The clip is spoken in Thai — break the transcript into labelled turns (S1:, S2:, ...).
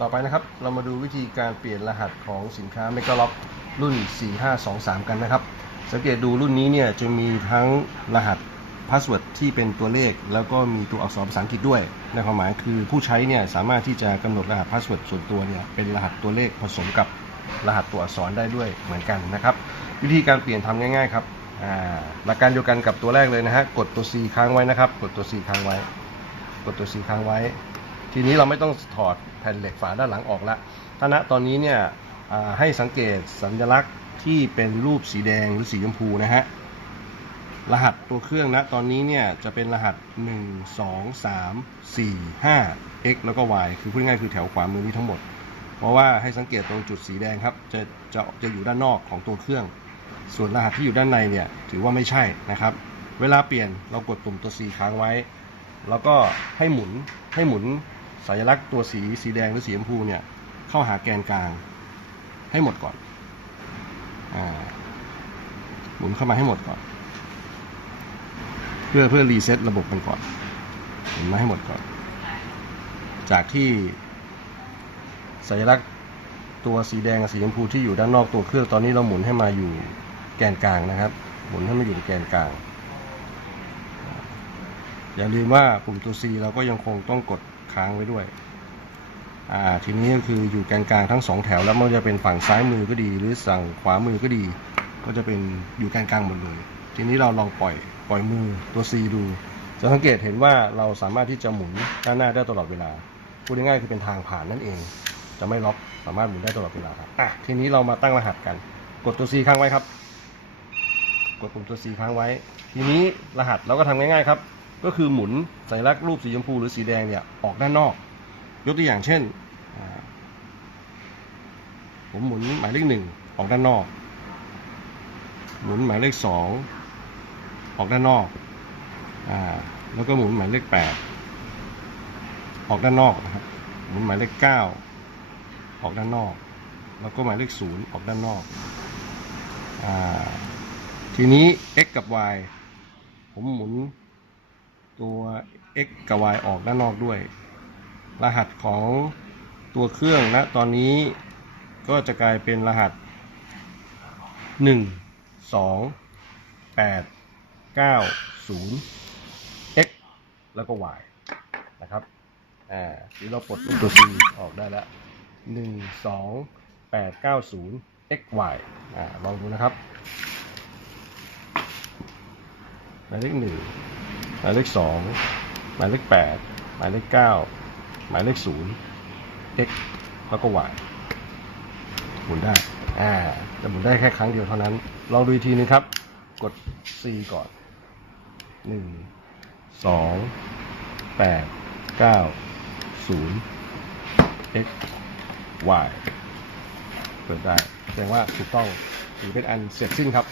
S1: ต่อไปนะครับ เรามาดูวิธีการเปลี่ยนรหัสของสินค้า m e g a l o c k รุ่น 4523 กันนะครับ สังเกตดูรุ่นนี้เนี่ยจะมีทั้งรหัสพาสเวิร์ดที่เป็นตัวเลข แล้วก็มีตัวอักษรภาษาอังกฤษด้วยในความหมายคือผู้ใช้เนี่ยสามารถที่จะกำหนดรหัสพาสเวิร์ดส่วนตัวเนี่ยเป็นรหัสตัวเลขผสมกับรหัสตัวอักษรได้ด้วยเหมือนกันนะครับ วิธีการเปลี่ยนทำง่ายๆครับหลักการเดียวกันกับตัวแรกเลยนะฮะกดตัว C ค้างไว้นะครับ กดตัว C ค้างไว้ กดตัว C ค้างไว้ ทีนี้เราไม่ต้องถอดแผ่นเหล็กฝาด้านหลังออกละถ้าณตอนนี้เนี่ยให้สังเกตสัญลักษณ์ที่เป็นรูปสีแดงหรือสีชมพูนะฮะ รหัสตัวเครื่องนะตอนนี้เนี่ยจะเป็นรหัส 1 2 3 4 5 x แล้วก็ y คือพูดง่ายคือแถวขวามือนี้ทั้งหมด เพราะว่าให้สังเกตตรงจุดสีแดงครับ จะจะจะอยู่ด้านนอกของตัวเครื่อง ส่วนรหัสที่อยู่ด้านในเนี่ยถือว่าไม่ใช่นะครับ เวลาเปลี่ยนเรากดปุ่มตัว C ค้างไว้ แล้วก็ให้หมุนให้หมุน สัญลักษณ์ตัวสีสีแดงหรือสีชมพูเนี่ย เข้าหาแกนกลาง ให้หมดก่อนอหมุนเข้ามาให้หมดก่อน เพื่อเพื่อรีเซ็ตระบบมันก่อนหมุนมาให้หมดก่อน จากที่สัญลักษณ์ตัวสีแดงกับสีชมพูที่อยู่ด้านนอกตัวเครื่องตอนนี้เราหมุนให้มาอยู่แกนกลางนะครับ หมุนให้มาอยู่แกนกลางอย่าลืมว่าปุ่มตัว C เราก็ยังคงต้องกด ค้างไว้ด้วยอ่าทีนี้ก็คืออยู่กลางๆทั้งสองแถวแล้วไม่ว่าจะเป็นฝั่งซ้ายมือก็ดี หรือฝั่งขวามือก็ดี ก็จะเป็นอยู่กลางๆหมดเลย ทีนี้เราลองปล่อยปล่อยมือตัว C ดู จะสังเกตเห็นว่าเราสามารถที่จะหมุนด้านหน้าได้ตลอดเวลาพูดง่ายๆคือเป็นทางผ่านนั่นเอง จะไม่ล็อกสามารถหมุนได้ตลอดเวลาครับอะทีนี้เรามาตั้งรหัสกัน กดตัว C ค้างไว้ครับ กดปุ่มตัว C ค้างไว้ ทีนี้รหัสเราก็ทำง่ายๆครับ ก็คือหมุนสัญลักษณ์รูปสีชมพูหรือสีแดงเนี่ยออกด้านนอก ยกตัวอย่างเช่น ผมหมุนหมายเลขหนึ่งออกด้านนอก หมุนหมายเลขสองออกด้านนอกอ่าแล้วก็หมุนหมายเลขแปดออกด้านนอกนะครับหมุนหมายเลขเก้าออกด้านนอก แล้วก็หมายเลขศูนย์ออกด้านนอกอ่าทีนี้ x กับ y ผมหมุน ตัว x กับ y ออกด้านนอกด้วย รหัสของตัวเครื่องนะตอนนี้ก็จะกลายเป็นรหัส 1 2 8 9 0 x แล้วก็ y นะครับ อ่าทีนี้เราปลดตัว c ออกได้แล้ว 1 2 8 9 0 x y อ่าลองดูนะครับหมายเลขหนึ่ง มายเลขสองหมายเลขแปดหมายเลขเก้าหมายเลขศูนย์ x แล้วก็ y หมุนได้ อ่าจะหมุนได้แค่ครั้งเดียวเท่านั้น ลองดูอีกทีนึงครับ กด C ก่อนหนึ่งสองแปดเก้าศูนย์ x y เปิดได้ แสดงว่าถูกต้องถือเป็นอันเสร็จสิ้นครับ